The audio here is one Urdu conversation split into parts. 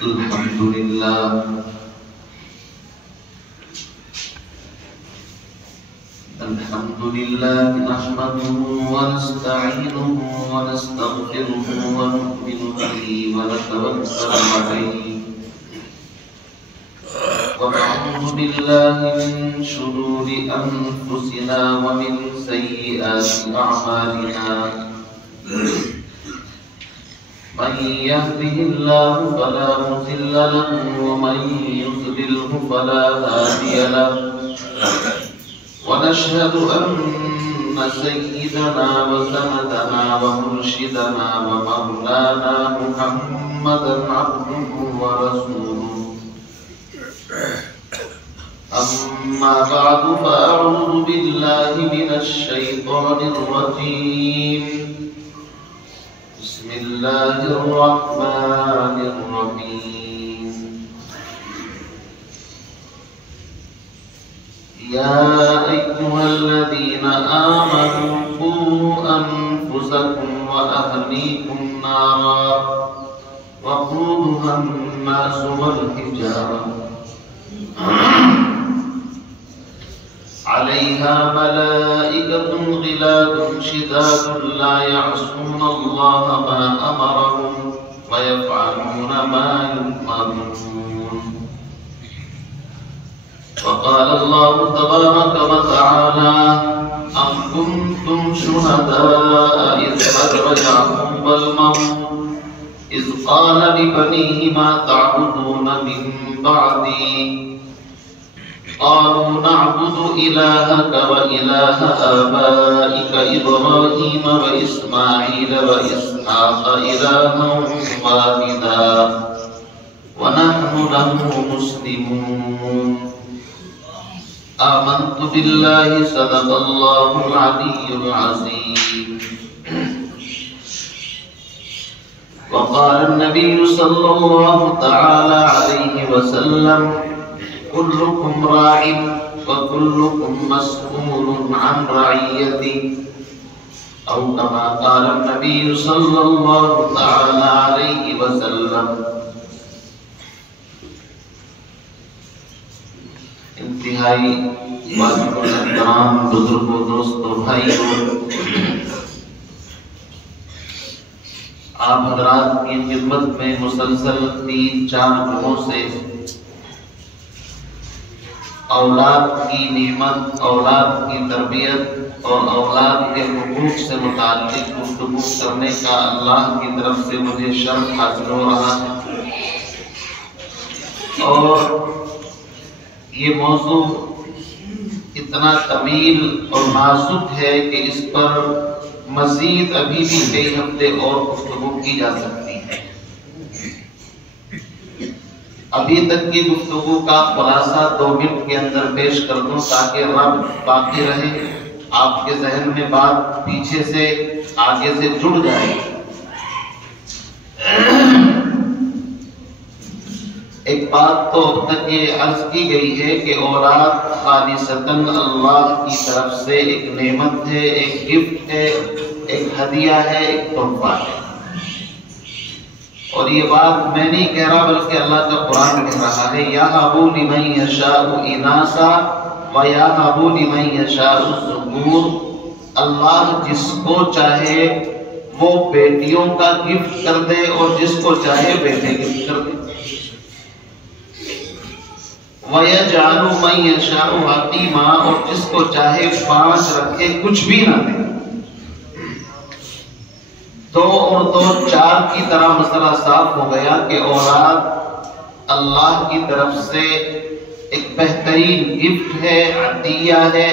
الحمد لله نحمده ونستعينه ونستغفره ونؤمن به ونتوكل عليه ونعوذ بالله من شرور أنفسنا ومن سيئات أعمالنا من يهده الله فلا مضل له ومن يضلله فلا هادي له ونشهد أن سيدنا وسندنا ومرشدنا ومولانا محمدا عبده ورسوله أما بعد فأعوذ بالله من الشيطان الرجيم بسم الله الرحمن الرحيم يا أيها الذين آمنوا قوا أنفسكم وأهليكم نارا وقودها الناس والحجارة عليها ملائكة غلاظ شداد لا يعصون الله ما أمرهم ويفعلون ما يؤمرون وقال الله تبارك وتعالى أم كنتم شهداء إذ حضر يعقوب الموت إذ قال لبنيه ما تعبدون من بعدي قالوا نعبد إلهك وإله آبائك إبراهيم وإسماعيل وإسحاق إلها واحدا ونحن له مسلمون آمنت بالله صدق الله العلي العظيم وقال النبي صلى الله تعالى عليه وسلم كلكم راع وكلكم مسؤول عن رعيته أو كما قال النبي صلى الله تعالى عليه وسلم انتہائی واجب احترام بزرگوں دوستوں بھائیوں، آپ حضرات کی خدمت میں مسلسل 3-4 دنوں سے اولاد کی نعمت، اولاد کی تربیت اور اولاد کے حقوق سے متعلق گفتگو کرنے کا اللہ کی طرف سے مجھے شرف حاصل ہو رہا ہے، اور یہ موضوع اتنا طویل اور نازک ہے کہ اس پر مزید ابھی بھی کئی ہفتے اور گفتگو کی جا سکتی ہے۔ ابھی تک کی گفتگو کا خلاصہ 2 منٹ کے اندر پیش کر دوں تاکہ رب باقی رہے، آپ کے ذہن میں بات پیچھے سے آگے سے جڑ جائے۔ ایک بات تو اب تک یہ عرض کی گئی ہے کہ اولاد خالصتاً اللہ کی طرف سے ایک نعمت ہے، ایک گفٹ ہے، ایک ہدیہ ہے، ایک تحفہ ہے، اور یہ بات میں نہیں کہہ رہا بلکہ اللہ کا قرآن کہہ رہا ہے، یَهَبُ لِمَن يَشَاءُ إِنَاثًا وَيَهَبُ لِمَن يَشَاءُ الذُّكُورَ، اللہ جس کو چاہے وہ بیٹیوں کا گفٹ کر دے اور جس کو چاہے بیٹے گفٹ کر دے، وَيَجْعَلُ مَن يَشَاءُ عَقِيمًا، اور جس کو چاہے 5 رکھے کچھ بھی نہ دے۔ 2 اور 2 4 کی طرح مسئلہ صاف ہو گیا کہ اولاد اللہ کی طرف سے ایک بہترین گفٹ ہے، عطیہ ہے،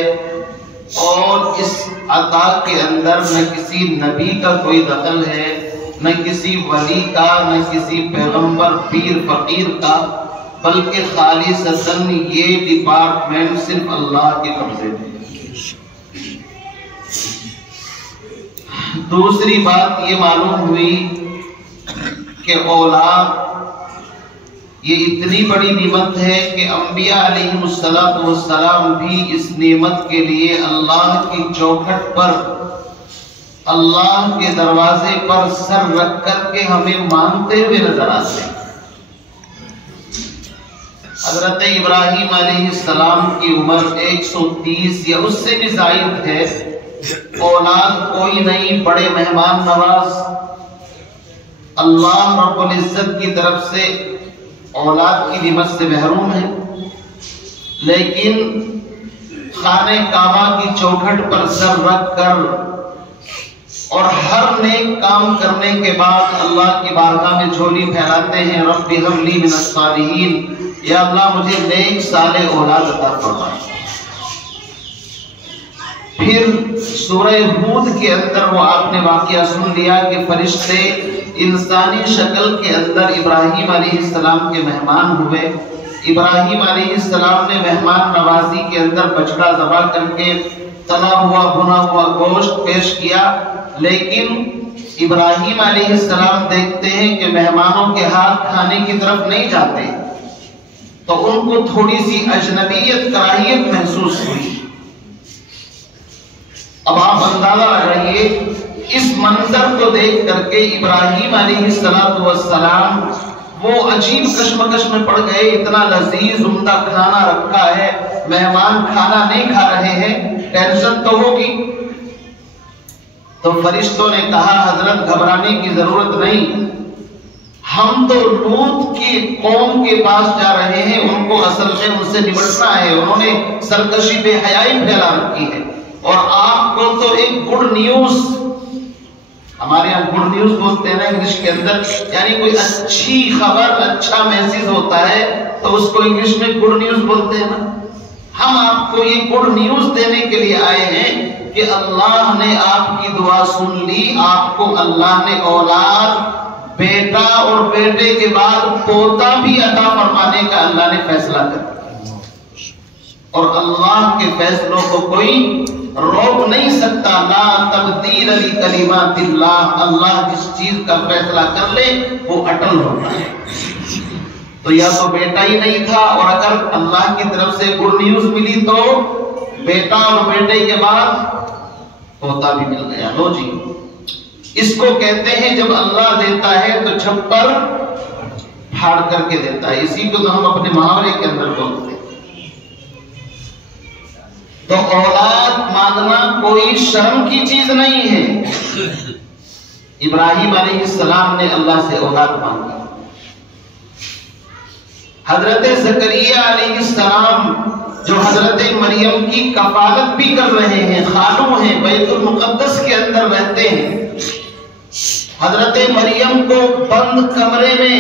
اور اس عطا کے اندر نہ کسی نبی کا کوئی دخل ہے، نہ کسی ولی کا، نہ کسی پیغمبر، پیر، فقیر کا، بلکہ خالصتاً یہ ڈپارٹمنٹ صرف اللہ کے قبضے میں۔ دوسری بات یہ معلوم ہوئی کہ اولاد یہ اتنی بڑی نعمت ہے کہ انبیاء علیہم السلام بھی اس نعمت کے لیے اللہ کی چوکھٹ پر اللہ کے دروازے پر سر رکھ کر کے ہمیں مانگتے ہوئے نظر آتے ہیں. حضرت ابراہیم علیہ السلام کی عمر 130 یا اس سے بھی زائد ہے، اولاد کوئی نہیں، بڑے مہمان نواز، اللہ رب العزت کی طرف سے اولاد کی نعمت سے محروم ہے، لیکن خانہ کعبہ کی چوکھٹ پر سر رکھ کر اور ہر نیک کام کرنے کے بعد اللہ کی بارگاہ میں جھولی پھیلاتے ہیں، رب ہب لی من الصالحین، یا اللہ مجھے نیک صالح اولاد عطا فرما۔ پھر سورہ ہود کے اندر وہ آپ نے واقعہ سن لیا کہ فرشتے انسانی شکل کے اندر ابراہیم علیہ السلام کے مہمان ہوئے، ابراہیم علیہ السلام نے مہمان نوازی کے اندر بچڑا ذبح کر کے تلا ہوا بھنا ہوا گوشت پیش کیا، لیکن ابراہیم علیہ السلام دیکھتے ہیں کہ مہمانوں کے ہاتھ کھانے کی طرف نہیں جاتے، تو ان کو تھوڑی سی اجنبیت کراہیت محسوس ہوئی۔ اب آپ اندازہ لگائیے، اس منظر کو دیکھ کر کے ابراہیم علیہ السلام وہ عجیب کشمکش میں پڑ گئے، اتنا لذیذ عمدہ کھانا رکھا ہے، مہمان کھانا نہیں کھا رہے ہیں، ٹینشن تو ہوگی۔ تو فرشتوں نے کہا حضرت گھبرانے کی ضرورت نہیں، ہم تو لوط کی قوم کے پاس جا رہے ہیں، ان کو اصل میں ان سے نمٹنا ہے، انہوں نے سرکشی بے حیائی پھیلا رکھی ہے، اور آپ کو تو ایک گڈ نیوز، ہمارے یہاں گڈ نیوز بولتے ہیں نا انگلش کے اندر، یعنی کوئی اچھی خبر، اچھا میسج ہوتا ہے تو اس کو انگلش میں گڈ نیوز بولتے ہیں نا۔ ہم آپ کو یہ گڈ نیوز دینے کے لیے آئے ہیں کہ اللہ نے آپ کی دعا سن لی، آپ کو اللہ نے اولاد، بیٹا اور بیٹے کے بعد پوتا بھی عطا فرمانے کا اللہ نے فیصلہ کر دیا، اور اللہ کے فیصلوں کو کوئی روک نہیں سکتا۔ لا تبدیل لکلمات اللہ، اللہ جس چیز کا فیصلہ کر لے وہ اٹل ہوتا ہے۔ تو یا تو بیٹا ہی نہیں تھا، اور اگر اللہ کی طرف سے گڈ نیوز ملی تو بیٹا اور بیٹے کے بعد پوتا بھی مل گیا۔ لو جی، اس کو کہتے ہیں جب اللہ دیتا ہے تو چھپر پھاڑ کر کے دیتا ہے، اسی کو تو ہم اپنے محاورے کے اندر بولتے ہیں۔ تو اولاد مانگنا کوئی شرم کی چیز نہیں ہے۔ ابراہیم علیہ السلام نے اللہ سے اولاد مانگی۔ حضرت زکریا علیہ السلام جو حضرت مریم کی کفالت بھی کر رہے ہیں، خالو ہیں، بیت المقدس کے اندر رہتے ہیں، حضرت مریم کو بند کمرے میں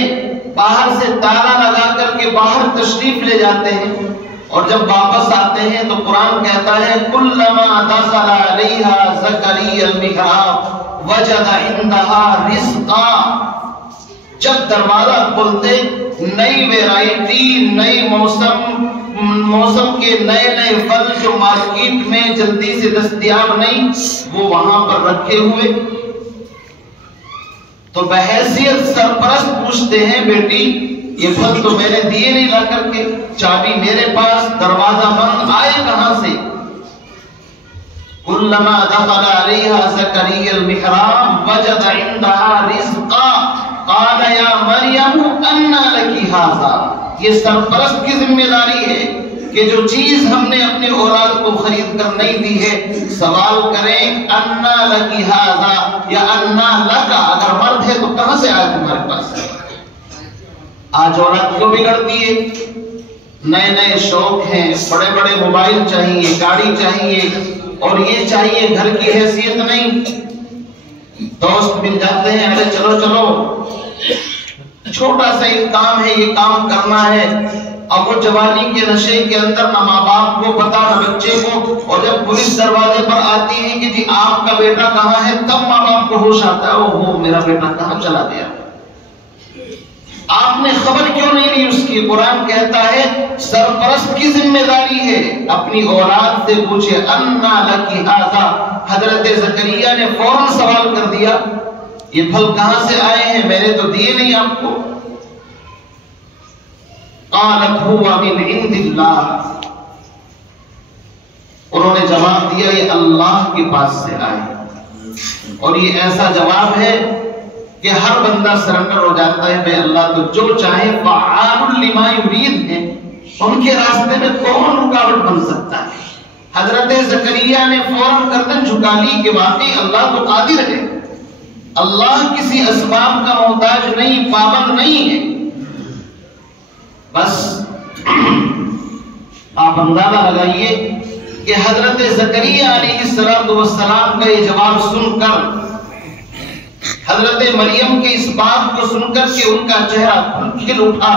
باہر سے تالا لگا کر کے باہر تشریف لے جاتے ہیں، اور جب واپس آتے ہیں تو قرآن کہتا ہے کلما دخل علیہا زکریا المحراب وجد عندها رزقا، جب دروازہ کھولتے نئی ویرائٹی، نئی موسم کے نئے نئے پھل جو مارکیٹ میں جلدی سے دستیاب نہیں، وہ وہاں پر رکھے ہوئے۔ تو بحیثیت سرپرست پوچھتے ہیں بیٹی یہ پھل تو میں نے دیے نہیں لا کر کے، چابی میرے پاس، دروازہ بند، آئے کہاں سے؟ کلما دخل علیہا زکریا المحراب وجد عندها رزقا قال یا مریم انا لکی ھذا۔ یہ سرپرست کی ذمہ داری ہے کہ جو چیز ہم نے اپنے اولاد کو خرید کر نہیں دی ہے، سوال کریں انا لکی ھذا یا انا لکا، اگر مرد ہے تو کہاں سے آیا تمہارے پاس؟ آج اولاد کیوں بگڑتی ہے؟ نئے نئے شوق ہیں، بڑے بڑے موبائل چاہیے، گاڑی چاہیے، اور یہ چاہیے، گھر کی حیثیت نہیں۔ دوست مل جاتے ہیں، ارے چلو چلو چھوٹا سا ایک کام ہے، یہ کام کرنا ہے۔ اب وہ جوانی کے نشے کے اندر نہ ماں باپ کو پتا نہ بچے کو، اور جب پولیس دروازے پر آتی ہے کہ جی آپ کا بیٹا کہاں ہے، تب ماں باپ کو ہوش آتا ہے اوہ میرا بیٹا کہاں چلا گیا، آپ نے خبر کیوں نہیں لی اس کی؟ قرآن کہتا ہے سرپرست کی ذمہ داری ہے، اپنی اولاد سے پوچھے انا لکی ھذا۔ حضرت زکریا نے فوراً سوال کر دیا یہ پھل کہاں سے آئے ہیں، میں نے تو دیے نہیں آپ کو۔ قالت هو من عند اللہ، انہوں نے جواب دیا یہ اللہ کے پاس سے آئے، اور یہ ایسا جواب ہے کہ ہر بندہ سرنڈر ہو جاتا ہے، میں اللہ تو جو چاہے فعال لما یرید ہے، ان کے راستے میں کون رکاوٹ بن سکتا ہے؟ حضرت زکریا نے فوراً گردن جھکا لی کہ واقعی اللہ تو قادر ہے، اللہ کسی اسباب کا محتاج نہیں، پابند نہیں ہے۔ بس آپ اندازہ لگائیے کہ حضرت زکریا علیہ السلام کا یہ جواب سن کر، حضرت مریم کے اس بات کو سن کر کہ ان کا چہرہ کھل اٹھا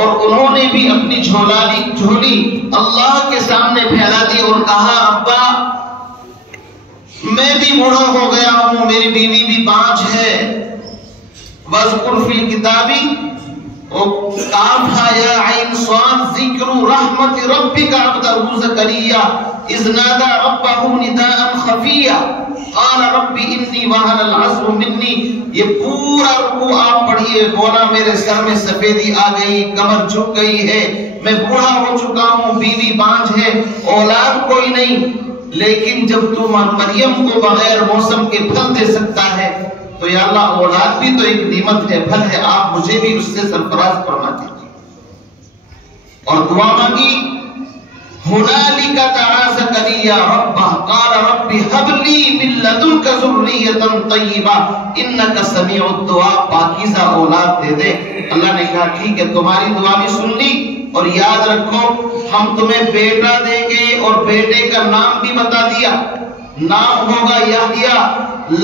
اور انہوں نے بھی اپنی جھولی اللہ کے سامنے پھیلا دی اور کہا ابا میں بھی بوڑھا ہو گیا ہوں، میری بیوی بھی بانجھ ہے۔ وَاذْكُرْ فِي الْكِتَابِ وَقَافْهَا يَا عَيْنُ صَادٌ ذِكْرُ رَحْمَتِ رَبِّكَ عَبْدَهُ زَكَرِيَّا إِذْ نَادَى رَبَّهُ نِدَاءً خَفِيًّا قَالَ رَبِّ إِنِّي وَهَنَ الْعَظْمُ مِنِّي۔ یہ پورا رکوع آپ پڑھیے، بولا میرے سر میں سفیدی آ گئی، کمر جھک گئی ہے، میں بوڑھا ہو چکا ہوں، بیوی بانجھ ہے، اولاد کوئی نہیں، لیکن جب تو مریم کو بغیر موسم کے پھل دے سکتا ہے تو یا اللہ اولاد بھی تو ایک نعمت ہے، پھل ہے، آپ مجھے بھی اس سے سرفراز فرما دیجیے۔ اور دعا مانگی، هُنَالِكَ دَعَا زَكَرِيَّا رَبَّهُ قَالَ رَبِّ هَبْ لِي مِن لَّدُنكَ ذُرِّيَّةً طَيِّبَةً إِنَّكَ سَمِيعُ الدُّعَاء، پاکیزہ اولاد دے دے۔ اللہ نے کہا ٹھیک ہے، تمہاری دعا بھی سن لی، اور یاد رکھو ہم تمہیں بیٹا دیں گے، اور بیٹے کا نام بھی بتا دیا، نام ہوگا یحییٰ،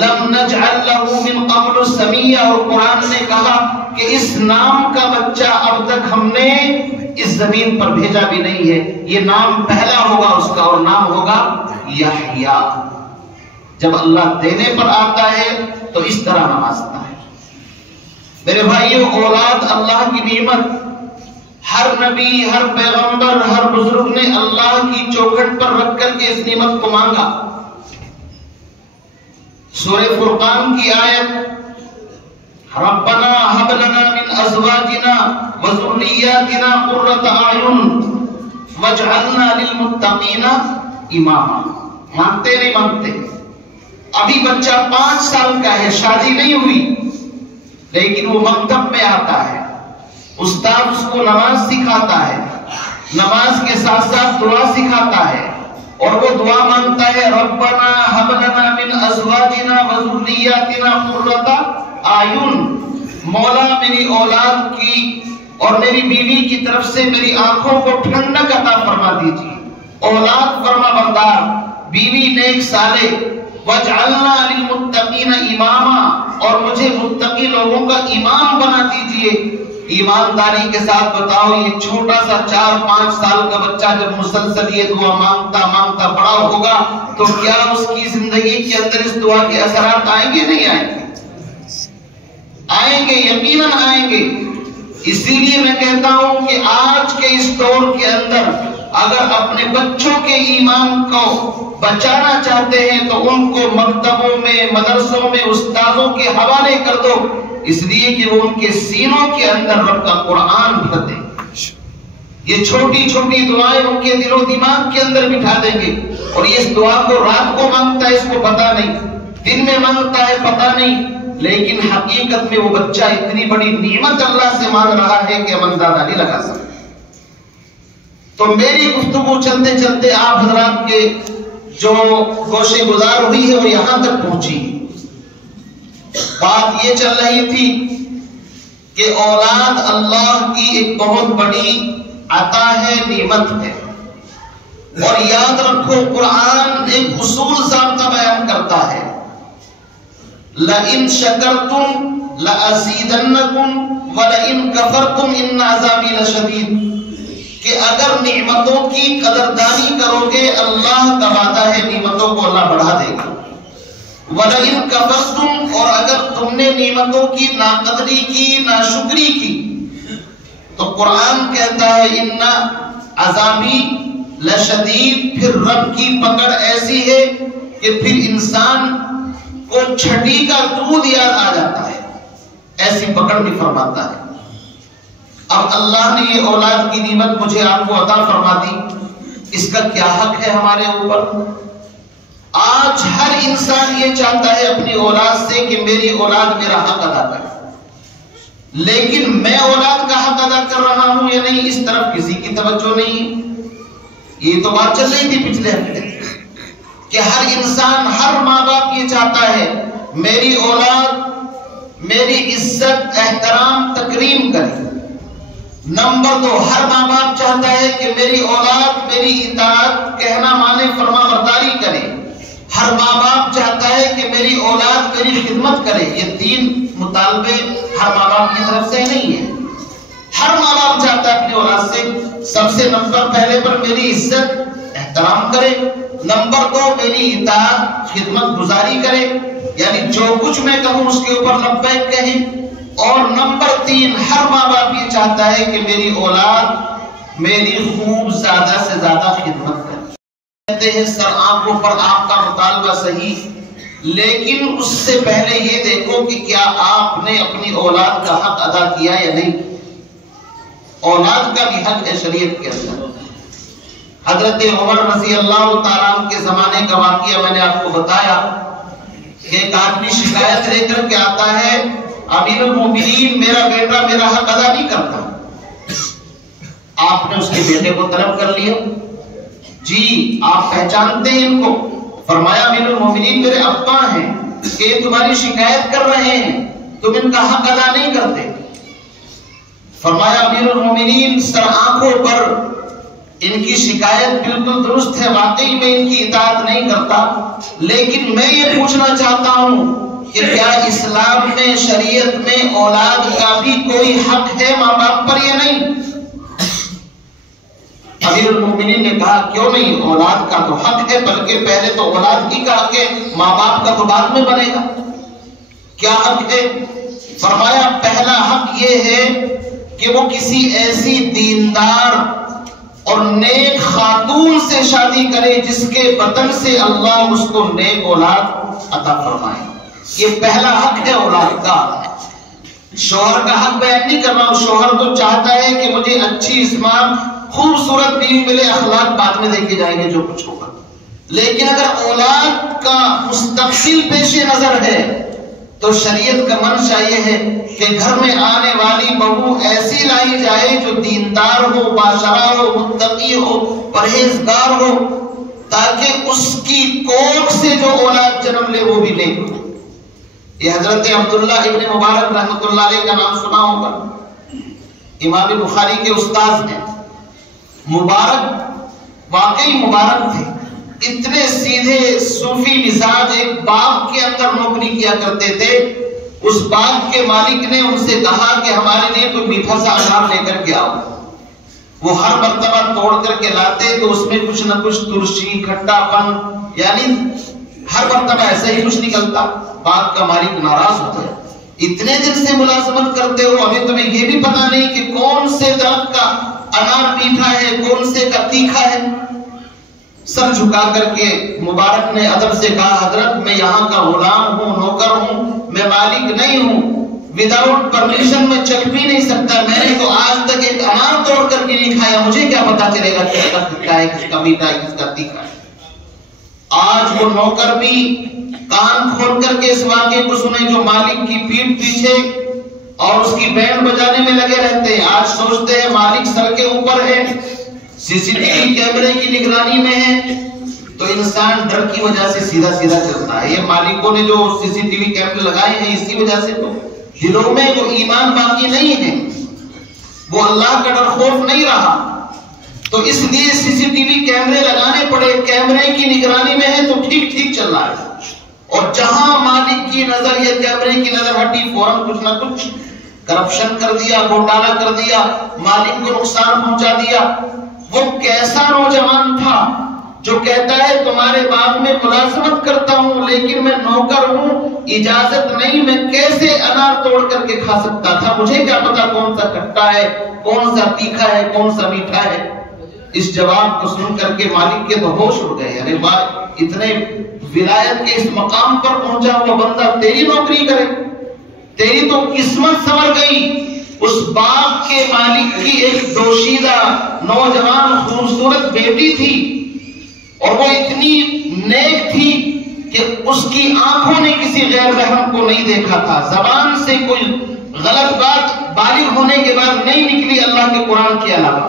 لم نجعل له من قبل سمیہ۔ اور قرآن نے کہا کہ اس نام کا بچہ اب تک ہم نے اس زمین پر بھیجا بھی نہیں ہے، یہ نام پہلا ہوگا اس کا، اور نام ہوگا یحییٰ۔ جب اللہ دینے پر آتا ہے تو اس طرح نوازتا ہے۔ میرے بھائیو، اولاد اللہ کی نعمت، ہر نبی، ہر پیغمبر، ہر بزرگ نے اللہ کی چوکھٹ پر رکھ کر کے اس نعمت کو مانگا۔ سورہ فرقان کی آیت، ربنا هب لنا من ازواجنا وذرياتنا قرة اعین واجعلنا للمتقین اماما۔ مانگتے نہیں مانگتے، ابھی بچہ 5 سال کا ہے، شادی نہیں ہوئی، لیکن وہ مکتب میں آتا ہے، استاد اس کو نماز سکھاتا ہے، نماز کے ساتھ ساتھ دعا سکھاتا ہے، اور وہ دعا مانگتا ہے ربنا هب لنا من ازواجنا وذرياتنا قرة اعین، مولا میری اولاد کی اور میری بیوی کی طرف سے میری آنکھوں کو ٹھنڈک عطا فرما دیجیے، اولاد فرما بردار، بیوی نیک صالح، واجعلنا للمتقین اماما، اور مجھے متقی لوگوں کا امام بنا دیجیے۔ ایمانداری کے ساتھ بتاؤ، یہ چھوٹا سا 4-5 سال کا بچہ جب مسلسل یہ دعا مانگتا مانگتا بڑا ہوگا تو کیا اس کی زندگی کے اندر اس دعا کے اثرات آئیں گے؟ نہیں آئیں گے؟ آئیں گے، یقیناً آئیں گے۔ اسی لیے میں کہتا ہوں کہ آج کے اس دور کے اندر اگر اپنے بچوں کے ایمان کو بچانا چاہتے ہیں تو ان کو مکتبوں میں، مدرسوں میں استادوں کے حوالے کر دو، اس لیے کہ وہ ان کے سینوں کے اندر رب کا قرآن بھر دیں۔ یہ چھوٹی چھوٹی دعائیں ان کے دل و دماغ کے اندر بٹھا دیں گے، اور یہ اس دعا کو رات کو مانگتا ہے اس کو پتا نہیں، دن میں مانگتا ہے پتا نہیں، لیکن حقیقت میں وہ بچہ اتنی بڑی نعمت اللہ سے مانگ رہا ہے کہ ہم اندازہ نہیں لگا سکتے۔ تو میری گفتگو چلتے چلتے آپ حضرات کے جو گوشے گزار ہوئی ہے وہ یہاں تک پہنچی۔ بات یہ چل رہی تھی کہ اولاد اللہ کی ایک بہت بڑی عطا ہے، نعمت ہے، اور یاد رکھو قرآن ایک اصول ضابطہ بیان کرتا ہے، لَإِن شَكَرْتُمْ لَأَزِيدَنَّكُمْ وَلَإِن كَفَرْتُمْ إِنَّ عَذَابِي لَشَدِيدٌ، کہ اگر نعمتوں کی قدردانی کرو گے اللہ کا وعدہ ہے نعمتوں کو اللہ بڑھا دے گا، وَلَئِن كَفَرْتُمْ، اور اگر تم نے نعمتوں کی ناقدری کی، ناشکری کی، تو قرآن کہتا ہے اِنَّ عَذَابِي لَشَدِيدٌ، پھر رب کی پکڑ ایسی ہے کہ پھر انسان کو چھٹی کا دودھ یاد آ جاتا ہے، ایسی پکڑ بھی فرماتا ہے۔ اب اللہ نے یہ اولاد کی نعمت مجھے آپ کو عطا فرما دی، اس کا کیا حق ہے ہمارے اوپر؟ آج ہر انسان یہ چاہتا ہے اپنی اولاد سے کہ میری اولاد میرا حق ادا کرے، لیکن میں اولاد کا حق ادا کر رہا ہوں یا نہیں، اس طرف کسی کی توجہ نہیں۔ یہ تو بات چل رہی تھی پچھلے ہفتے کہ ہر انسان، ہر ماں باپ یہ چاہتا ہے میری اولاد میری عزت احترام تکریم کرے۔ نمبر 2، ہر ماں باپ چاہتا ہے کہ میری اولاد میری اطاعت کہنا مانے فرما برداری کرے۔ ہر ماں باپ چاہتا ہے کہ میری اولاد میری خدمت کرے۔ یہ 3 مطالبے ہر ماں باپ کی طرف سے نہیں ہے۔ ہر ماں باپ چاہتا ہے اپنی اولاد سے سب سے نمبر پہلے پر میری عزت احترام کرے، نمبر 2 میری اطاعت خدمت گزاری کرے، یعنی جو کچھ میں کہوں اس کے اوپر لبیک کہیں، اور نمبر 3 ہر ماں باپ یہ چاہتا ہے کہ میری اولاد میری خوب زیادہ سے زیادہ خدمت کرے۔ کہتے ہیں سر آنکھوں پر آپ کا مطالبہ صحیح، لیکن اس سے پہلے یہ دیکھو کہ کیا آپ نے اپنی اولاد کا حق ادا کیا یا نہیں۔ اولاد کا بھی حق ہے شریعت کے اندر۔ حضرت عمر رضی اللہ تعالیٰ عنہ کے زمانے کا واقعہ میں نے آپ کو بتایا کہ ایک آدمی شکایت لے کر کے آتا ہے، امیر المومنین میرا بیٹا میرا حق ادا نہیں کرتا۔ آپ نے اس کے بیٹے کو طلب کر لیا، جی آپ پہچانتے ہیں ان کو؟ فرمایا امیر المومنین میرے ابا ہیں کہ یہ تمہاری شکایت کر رہے ہیں، تم ان کا حق ادا نہیں کرتے۔ فرمایا امیر المومنین سر آنکھوں پر ان کی شکایت بالکل درست ہے، واقعی میں ان کی اطاعت نہیں کرتا، لیکن میں یہ پوچھنا چاہتا ہوں کہ کیا اسلام میں شریعت میں اولاد کا بھی کوئی حق ہے ماں باپ پر یا نہیں؟ امیر المومنین نے کہا کیوں نہیں، اولاد کا تو حق ہے، بلکہ پہلے تو اولاد ہی کا حق ہے، ماں باپ کا تو بعد میں بنے گا۔ کیا حق ہے؟ فرمایا پہلا حق یہ ہے کہ وہ کسی ایسی دیندار اور نیک خاتون سے شادی کرے جس کے بدن سے اللہ اس کو نیک اولاد عطا فرمائے۔ یہ پہلا حق ہے اولاد کا۔ شوہر کا حق بیان نہیں کر رہا ہوں، شوہر تو چاہتا ہے کہ مجھے اچھی اسمارٹ خوبصورت بیوی ملے، اخلاق بعد میں دیکھے جائیں گے جو کچھ ہوگا، لیکن اگر اولاد کا مستقبل پیش نظر ہے تو شریعت کا منشا یہ ہے کہ گھر میں آنے والی بہو ایسی لائی جائے جو دیندار ہو، باشرہ ہو، متقی ہو، پرہیزگار ہو، تاکہ اس کی کوکھ سے جو اولاد جنم لے وہ بھی نیک ہو۔ یہ حضرت عبداللہ ابن مبارک رحمۃ اللہ علیہ کا نام سنا ہوگا، امام بخاری کے استاذ ہیں۔ مبارک واقعی مبارک تھے، اتنے سیدھے صوفی مزاج، ایک باغ کے اندر نوکری کیا کرتے تھے۔ اس باغ کے مالک نے ان سے کہا کہ ہمارے لیے کوئی میٹھا سا انار لے کر کے آؤ۔ وہ ہر مرتبہ توڑ کر کے لاتے تو اس میں کچھ نہ کچھ ترشی، کھٹا پن، یعنی ہر مرتبہ ایسا ہی کچھ نکلتا۔ باغ کا مالک ناراض ہوتا ہے، اتنے دن سے ملازمت کرتے ہو، ابھی تمہیں یہ بھی پتا نہیں کہ کون سے درخت کا انار میٹھا ہے، کون سے کا تیکھا ہے۔ سر جھکا کر کے مبارک نے ادب سے کہا حضرت میں یہاں کا غلام ہوں، نوکر ہوں، میں مالک نہیں ہوں، وداؤٹ پرمیشن میں چکھ بھی نہیں سکتا، میں نے تو آج تک ایک انار توڑ کر کے نہیں کھایا، مجھے کیا پتا چلے گا کس کا کھٹا ہے، کس کا میٹھا ہے، کس کا تیکھا ہے۔ آج وہ نوکر بھی کان کھول کر کے اس واقعے کو سنے جو مالک کی پیٹھ پیچھے اور اس کی بینڈ بجانے میں لگے رہتے ہیں۔ آج سوچتے ہیں مالک سر کے اوپر ہے، سی سی ٹی وی کیمرے کی نگرانی میں ہے، تو انسان ڈر کی وجہ سے سیدھا سیدھا چلتا ہے۔ یہ مالکوں نے جو سی سی ٹی وی کیمرے لگائے ہیں اسی وجہ سے تو دلوں میں وہ ایمان باقی نہیں ہے، وہ اللہ کا ڈر خوف نہیں رہا، تو اس لیے سی سی ٹی وی کیمرے لگانے پڑے۔ کیمرے کی نگرانی میں ہے تو ٹھیک ٹھیک چل رہا ہے، اور جہاں مالک کی نظر یا کیمرے کی نظر ہٹی فوراً کچھ نہ کچھ کرپشن کر دیا، گھوٹالا کر دیا، مالک کو نقصان پہنچا دیا۔ وہ کیسا نوجوان تھا جو کہتا ہے تمہارے باغ میں ملازمت کرتا ہوں لیکن میں نوکر ہوں، اجازت نہیں، میں کیسے انار توڑ کر کے کھا سکتا تھا، مجھے کیا پتا کون سا کھٹا ہے، کون سا تیکھا ہے، کون سا میٹھا ہے۔ اس جواب کو سن کر کے مالک کے تو ہوش اڑ گئے، ارے واہ، اتنے ولایت کے اس مقام پر پہنچا ہوا بندہ تیری نوکری کرے، تیری تو قسمت سنور گئی۔ اس باغ کے مالک کی ایک دوشیدہ نوجوان خوبصورت بیٹی تھی، اور وہ اتنی نیک تھی کہ اس کی آنکھوں نے کسی غیر محرم کو نہیں دیکھا تھا، زبان سے کوئی غلط بات بالغ ہونے کے بعد نہیں نکلی اللہ کے قرآن کے علاوہ،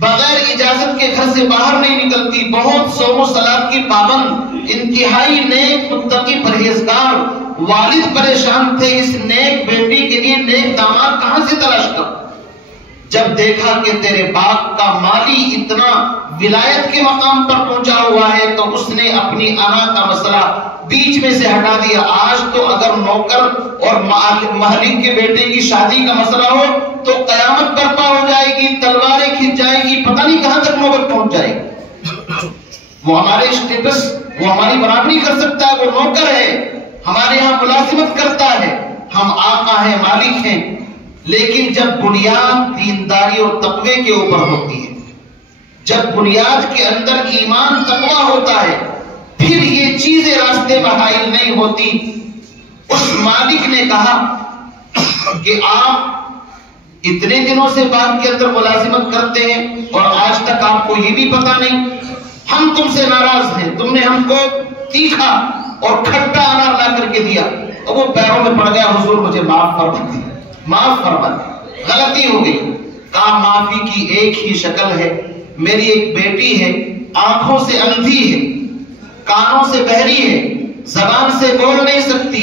بغیر اجازت کے گھر سے باہر نہیں نکلتی، بہت صوم و صلات کی پابند، انتہائی نیک متقی پرہیزگار، والد پریشان تھے اس نیک بیٹی کے لیے نیک داماد کہاں سے تلاش کر؟ جب دیکھا کہ تیرے باپ کا مالی اتنا ولایت کے مقام پر پہنچا ہوا ہے تو اس نے اپنی انا کا مسئلہ بیچ میں سے ہٹا دیا۔ آج تو اگر نوکر اور مالک کے بیٹے کی شادی کا مسئلہ ہو تو قیامت برپا ہو جائے گی، تلواریں کھنچ جائیں گی، پتہ نہیں کہاں تک نوبت پہنچ جائے گی۔ وہ ہمارے اسٹیٹس، وہ ہماری برابری کر سکتا ہے، وہ نوکر ہے، ہمارے ہاں ملازمت کرتا ہے، ہم آقا ہیں، مالک ہیں، لیکن جب بنیاد دینداری اور تقوی کے اوپر ہوتی ہے، جب بنیاد کے اندر ایمان تقوی ہوتا ہے، پھر یہ چیزیں راستے میں حائل نہیں ہوتی۔ اس مالک نے کہا کہ آپ اتنے دنوں سے باغ کے اندر ملازمت کرتے ہیں اور آج تک آپ کو یہ بھی پتا نہیں، ہم تم سے ناراض ہیں، تم نے ہم کو تیکھا اور کھٹا انار لا کر کے دیا۔ اور وہ پیروں میں پڑ گیا، حضور مجھے معاف فرما دیجیے، معاف فرما دیجیے، غلطی ہو گئی۔ کہا معافی کی ایک ہی شکل ہے، میری ایک بیٹی ہے، آنکھوں سے اندھی ہے، کانوں سے بہری ہے، زبان سے بول نہیں سکتی،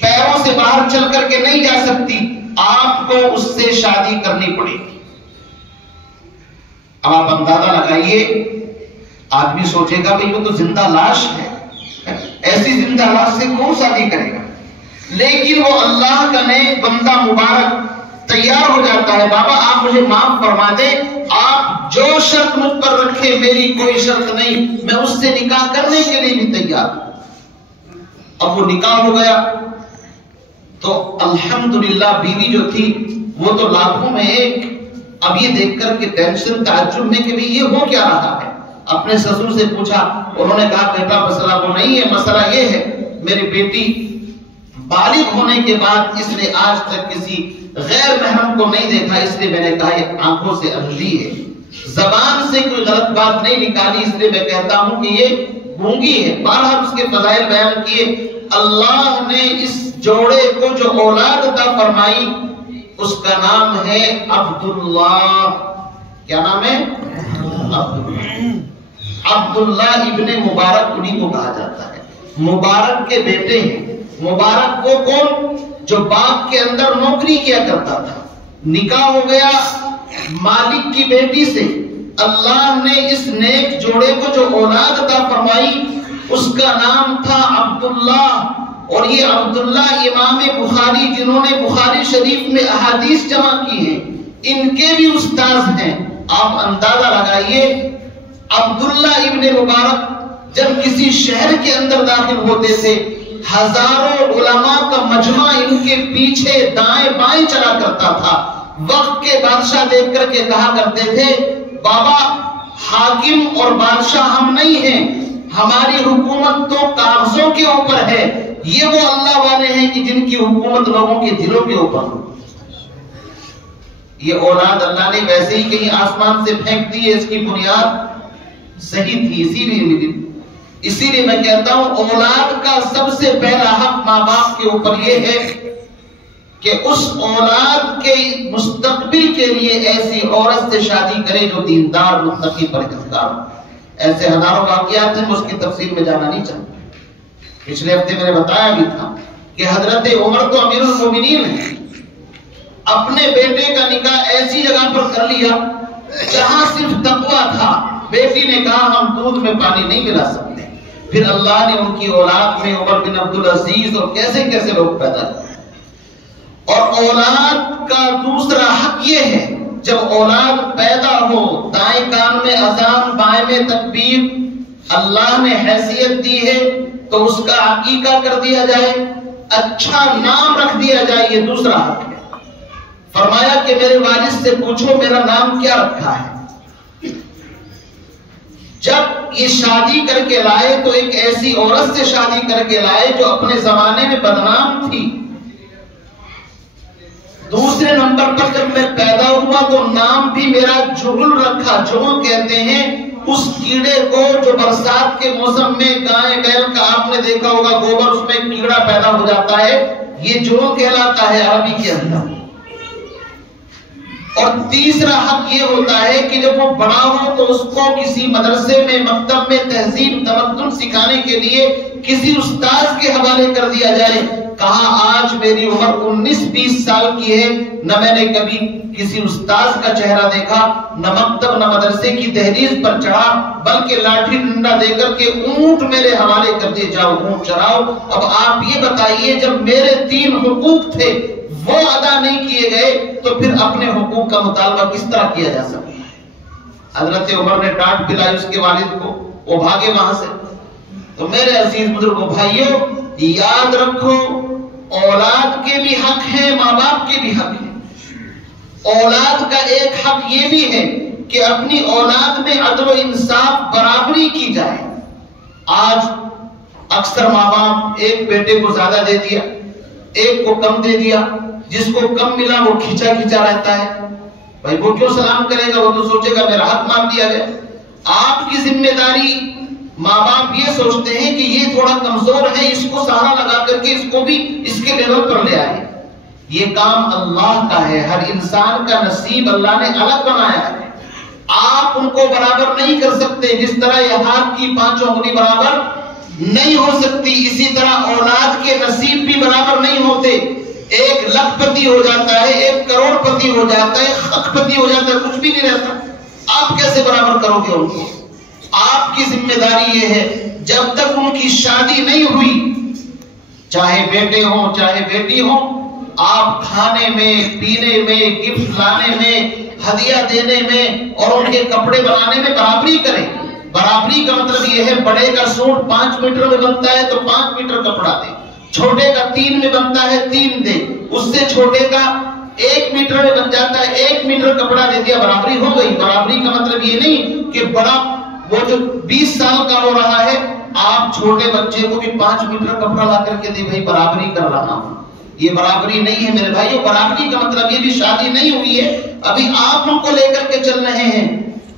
پیروں سے باہر چل کر کے نہیں جا سکتی، آپ کو اس سے شادی کرنی پڑے گی۔ اب آپ اندازہ لگائیے، آدمی سوچے گا بھئی وہ تو زندہ لاش ہے، ایسی زندہ لاش سے کون شادی کرے گا؟ لیکن وہ اللہ کا نیک بندہ مبارک تیار ہو جاتا ہے، بابا آپ مجھے معاف فرما دیں، آپ جو شرط مجھ پر رکھے میری کوئی شرط نہیں، میں اس سے نکاح کرنے کے لیے بھی تیار ہوں۔ اب وہ نکاح ہو گیا تو الحمدللہ بیوی جو تھی وہ تو لاکھوں میں ایک۔ اب یہ دیکھ کر کے ٹینشن تعجب میں کہ یہ ہو کیا رہا ہے، اپنے سسر سے پوچھا، انہوں نے کہا بیٹا مسئلہ وہ نہیں ہے، مسئلہ یہ ہے میری بیٹی بالغ ہونے کے بعد اس نے آج تک کسی غیر محرم کو نہیں دیکھا، اس لیے میں نے کہا یہ آنکھوں سے اندھی ہے، زبان سے کوئی غلط بات نہیں نکالی، اس لیے میں کہتا ہوں کہ یہ گونگی ہے۔ بارہا اس کے فضائل بیان کیے۔ اللہ نے اس جوڑے کو جو اولاد عطا فرمائی اس کا نام ہے عبداللہ۔ کیا نام ہے؟ عبداللہ ابن مبارک انہیں کو کہا جاتا ہے، مبارک کے بیٹے ہیں۔ مبارک وہ کون؟ جو باغ کے اندر نوکری کیا کرتا تھا، نکاح ہو گیا مالک کی بیٹی سے، اللہ نے اس نیک جوڑے کو جو اولاد عطا فرمائی اس کا نام تھا عبداللہ۔ اور یہ عبداللہ امام بخاری جنہوں نے بخاری شریف میں احادیث جمع کی ہیں، ان کے بھی استاذ ہیں۔ آپ اندازہ لگائیے، عبداللہ ابن مبارک جب کسی شہر کے اندر داخل ہوتے تھے، ہزاروں علماء کا مجمع ان کے پیچھے دائیں بائیں چلا کرتا تھا۔ وقت کے بادشاہ دیکھ کر کے کہا کرتے تھے، بابا حاکم اور بادشاہ ہم نہیں ہیں، ہماری حکومت تو کاغذوں کے اوپر ہے، یہ وہ اللہ والے ہیں کہ جن کی حکومت لوگوں کے دلوں کے اوپر ہو۔ یہ اولاد اللہ نے ویسے ہی کہیں آسمان سے پھینک دی ہے، اس کی بنیاد صحیح تھی، اسی لیے میں کہتا ہوں اولاد کا سب سے پہلا حق ماں باپ کے اوپر یہ ہے کہ اس اولاد کے مستقبل کے لیے ایسی عورت سے شادی کرے جو دیندار متقی پرہیزگار ہو۔ ایسے ہزاروں واقعات ہیں، اس کی تفصیل میں جانا نہیں چاہتا۔ پچھلے ہفتے میں نے بتایا بھی تھا کہ حضرت عمر تو امیر المومنین ہیں، اپنے بیٹے کا نکاح ایسی جگہ پر کر لیا جہاں صرف تقویٰ تھا۔ بیٹی نے کہا ہم دودھ میں پانی نہیں ملا سکتے، پھر اللہ نے ان کی اولاد میں عمر بن عبدالعزیز اور کیسے کیسے لوگ پیدا کیے۔ اور اولاد کا دوسرا حق یہ ہے، جب اولاد پیدا ہو دائیں کان میں اذان بائیں میں تکبیر، اللہ نے حیثیت دی ہے تو اس کا عقیقہ کر دیا جائے، اچھا نام رکھ دیا جائے، یہ دوسرا حق ہے۔ فرمایا کہ میرے والد سے پوچھو میرا نام کیا رکھا ہے۔ جب یہ شادی کر کے لائے تو ایک ایسی عورت سے شادی کر کے لائے جو اپنے زمانے میں بدنام تھی۔ دوسرے نمبر پر جب میں پیدا ہوا تو نام بھی میرا جغل رکھا۔ جغل کہتے ہیں اس کیڑے کو جو برسات کے موسم میں گائے بیل کا آپ نے دیکھا ہوگا گوبر اس میں کیڑا پیدا ہو جاتا ہے، یہ جغل کہلاتا ہے عربی کے اندر۔ اور تیسرا حق یہ ہوتا ہے کہ جب وہ بڑا ہو تو اس کو کسی مدرسے میں، مکتب میں تہذیب تمدن سکھانے کے لیے کسی استاذ کے حوالے کر دیا جائے۔ کہا آج میری عمر 19-20 سال کی ہے، نہ میں نے کبھی کسی استاذ کا چہرہ دیکھا، نہ مکتب نہ مدرسے کی دہلیز پر چڑھا، بلکہ لاٹھی ڈنڈا دے کر کے اونٹ میرے حوالے کر دیے، جاؤ اونٹ چراؤ۔ اب آپ یہ بتائیے جب میرے 3 حقوق تھے وہ ادا نہیں کیے گئے تو پھر اپنے حقوق کا مطالبہ کس طرح کیا جا سکتا ہے؟ حضرت عمر نے ڈانٹ پلائی اس کے والد کو، وہ بھاگے وہاں سے۔ تو میرے عزیز بزرگوں بھائیوں، یاد رکھو اولاد کے بھی حق ہیں، ماں باپ کے بھی حق ہیں۔ اولاد کا ایک حق یہ بھی ہے کہ اپنی اولاد میں عدل و انصاف برابری کی جائے۔ آج اکثر ماں باپ ایک بیٹے کو زیادہ دے دیا، ایک کو کم دے دیا، جس کو کم ملا وہ کھینچا کھینچا رہتا ہے۔ بھائی وہ کیوں سلام کرے گا، وہ تو سوچے گا میرا حق مان دیا گیا۔ آپ کی ذمہ داری، ماں باپ یہ سوچتے ہیں کہ یہ تھوڑا کمزور ہے، اس کو سہارا لگا کر کے اس کو بھی اس کے لیول پر لے آئے۔ یہ کام اللہ کا ہے، ہر انسان کا نصیب اللہ نے الگ بنایا ہے۔ آپ ان کو برابر نہیں کر سکتے، جس طرح یہ ہاتھ کی 5 انگلی برابر نہیں ہو سکتی، اسی طرح اولاد کے نصیب بھی برابر نہیں ہوتے۔ ایک لکھ پتی ہو جاتا ہے، ایک کروڑ پتی ہو جاتا ہے، خط پتی ہو جاتا ہے، کچھ بھی نہیں رہتا۔ آپ کیسے برابر کرو گے ان کو؟ آپ کی ذمہ داری یہ ہے جب تک ان کی شادی نہیں ہوئی، چاہے بیٹے ہوں چاہے بیٹی ہوں، آپ کھانے میں، پینے میں، گفٹ لانے میں، ہدیہ دینے میں اور ان کے کپڑے بنانے میں برابری کریں۔ برابری کا مطلب یہ ہے بڑے کا سوٹ 5 میٹر میں بنتا ہے تو 5 میٹر کپڑا دے، چھوٹے کا 3 میں بنتا ہے 3 دے، اس سے چھوٹے کا 1 میٹر میں بن جاتا ہے 1 میٹر کپڑا دے دیا، برابری ہو گئی۔ برابری کا مطلب یہ نہیں کہ بڑا وہ جو 20 سال کا ہو رہا ہے آپ چھوٹے بچے کو بھی 5 میٹر کپڑا لا کر کے دے، بھائی برابری کر رہا ہوں، یہ برابری نہیں ہے میرے بھائیو۔ برابری کا مطلب یہ بھی شادی نہیں ہوئی ہے، ابھی آپ ان کو لے کر کے چل رہے ہیں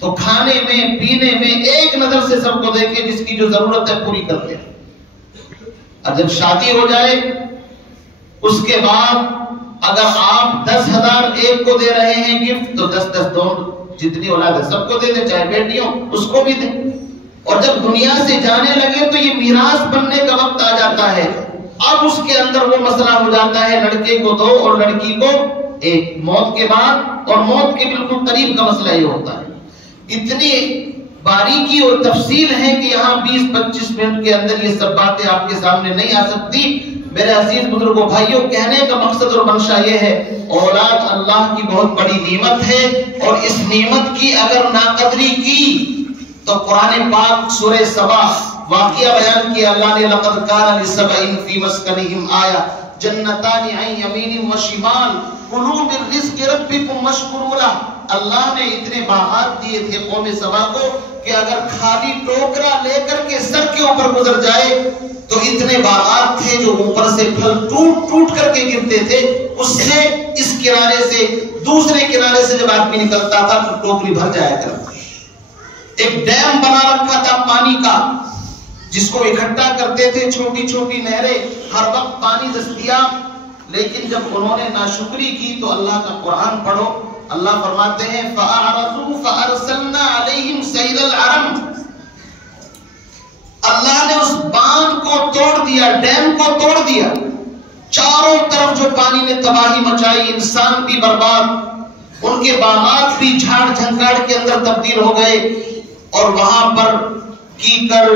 تو کھانے میں پینے میں ایک نظر سے سب کو دیکھیں، جس کی جو ضرورت ہے پوری کرتے ہیں۔ اور جب شادی ہو جائے اس کے بعد اگر آپ 10,000 ایک کو دے رہے ہیں گفٹ تو 10 دونوں جتنی اولاد ہے سب کو دے دیں، چاہے بیٹیوں اس کو بھی دیں۔ اور جب دنیا سے جانے لگے تو یہ میراث بننے کا وقت آ جاتا ہے، اب اس کے اندر وہ مسئلہ ہو جاتا ہے لڑکے کو 2 اور لڑکی کو 1، موت کے بعد اور موت کے بالکل قریب کا مسئلہ یہ ہوتا ہے۔ اتنی باریکی اور تفصیل ہے کہ یہاں 20-25 منٹ کے اندر یہ سب باتیں آپ کے سامنے نہیں آ سکتی۔ میرے عزیز بزرگوں بھائیوں، کہنے کا مقصد اور منشا یہ ہے اولاد اللہ کی بہت بڑی نعمت ہے، اور اس نعمت کی اگر ناقدری کی تو قرآن پاک سورہ سبا واقعہ بیان کیا اللہ نے، لقد کان لسبع فی مسکنہم آیہ جنتان عن یمین و شمال کلوا من رزق ربکم واشکروا لہ۔ اللہ نے اتنے باغات دیے تھے قوم سبا کو کہ اگر خالی ٹوکرا لے کر کے سر کے اوپر گزر جائے تو اتنے باغات تھے جو اوپر سے پھل ٹوٹ ٹوٹ کر کے گرتے تھے، اس سے اس کنارے سے دوسرے کنارے سے جب آدمی نکلتا تھا تو ٹوکری بھر جایا کرتی۔ ایک ڈیم بنا رکھا تھا پانی کا جس کو اکٹھا کرتے تھے، چھوٹی چھوٹی نہریں، ہر وقت پانی دستیاب۔ لیکن جب انہوں نے ناشکری کی تو اللہ کا قرآن پڑھو، اللہ فرماتے ہیں فَأَعْرَضُوا فَأَرْسَلْنَا عَلَيْهِمْ سَيْلَ الْعَرَمْ۔ اللہ نے اس باندھ کو توڑ دیا، ڈیم کو توڑ دیا، چاروں طرف جو پانی نے تباہی مچائی، انسان بھی برباد، ان کے باغات بھی جھاڑ جھنکاڑ کے اندر تبدیل ہو گئے، اور وہاں پر کیکر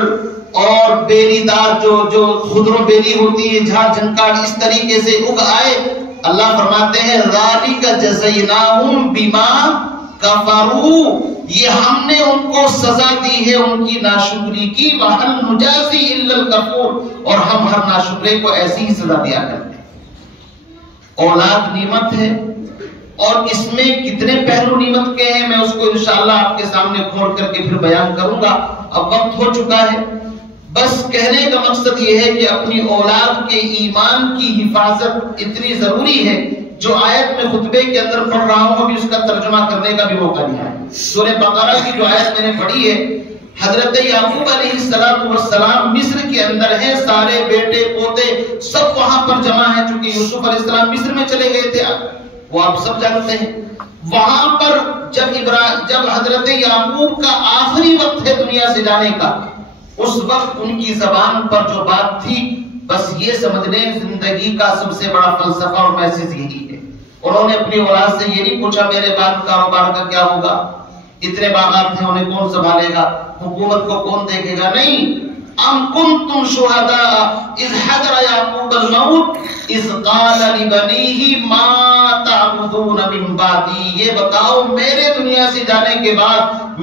اور بیری دار جو خضر و بیری ہوتی ہے، جھاڑ جھنکاڑ اس طریقے سے اگ آئے۔ اللہ فرماتے ہیں ذَلِكَ جَزَيْنَاهُمْ بِمَا كَفَرُوا، یہ ہم نے ان کو سزا دی ہے ان کی ناشکری کی، وَهَلْ نُجَازِي إِلَّا الْكَفُورَ، اور ہم ہر ناشکرے کو ایسی ہی سزا دیا کرتے ہیں۔ اولاد نعمت ہے، اور اس میں کتنے پہلو نعمت کے ہیں میں اس کو انشاءاللہ آپ کے سامنے کھول کر کے پھر بیان کروں گا، اب وقت ہو چکا ہے۔ بس کہنے کا مقصد یہ ہے کہ اپنی اولاد کے ایمان کی حفاظت اتنی ضروری ہے، جو آیت میں خطبے کے اندر پڑھ رہا ہوں ابھی اس کا ترجمہ کرنے کا بھی موقع نہیں ہے۔ سورہ بقرہ کی جو آیت میں نے پڑھی ہے، حضرت یعقوب علیہ السلام مصر کے اندر ہیں، سارے بیٹے پوتے سب وہاں پر جمع ہیں، چونکہ یوسف علیہ السلام مصر میں چلے گئے تھے، وہ آپ سب جانتے ہیں۔ وہاں پر جب حضرت یعقوب کا آخری وقت ہے دنیا سے جانے کا، اس وقت ان کی زبان پر جو بات تھی بس یہ سمجھ لیں زندگی کا سب سے بڑا فلسفہ اور میسج یہی ہے۔ انہوں نے اپنی اولاد سے یہ نہیں پوچھا میرے بعد کاروبار کا کیا ہوگا، اتنے باغات ہیں انہیں کون سنبھالے گا، حکومت کو کون دیکھے گا، نہیں۔ ام کنتم شہداء اذ حضر یعقوب الموت اذ قال لبنیہ ما تعبدون من بعدی، یہ بتاؤ میرے دنیا سے جانے کے بعد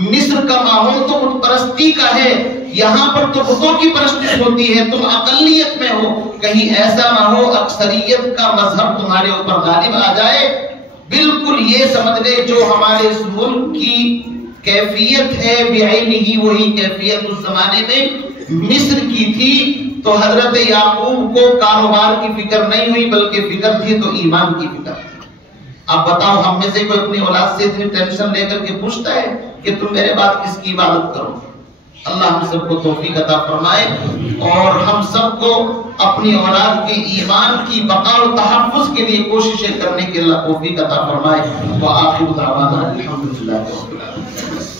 مصر کا ماحول تو بت پرستی کا ہے، یہاں پر تو بتوں کی پرستش ہوتی ہے، تم اقلیت میں ہو، کہیں ایسا نہ ہو اکثریت کا مذہب تمہارے اوپر غالب آ جائے۔ بالکل یہ سمجھ لے جو ہمارے اس ملک کی کیفیت ہے بعینہ وہی کیفیت اس زمانے میں مصر کی تھی۔ تو حضرت یعقوب کو کاروبار کی فکر نہیں ہوئی بلکہ فکر تھی تو ایمان کی فکر تھی۔ اب بتاؤ ہم میں سے کوئی اپنی اولاد سے اتنی ٹینشن لے کر کے پوچھتا ہے کہ تم میرے بعد کس کی عبادت کرو؟ اللہ ہم سب کو توفیق عطا فرمائے اور ہم سب کو اپنی اولاد کے ایمان کی بقا و تحفظ کے لیے کوششیں کرنے کے اللہ توفیق عطا فرمائے۔ وآخر دعوانا الحمدللہ رب العالمین۔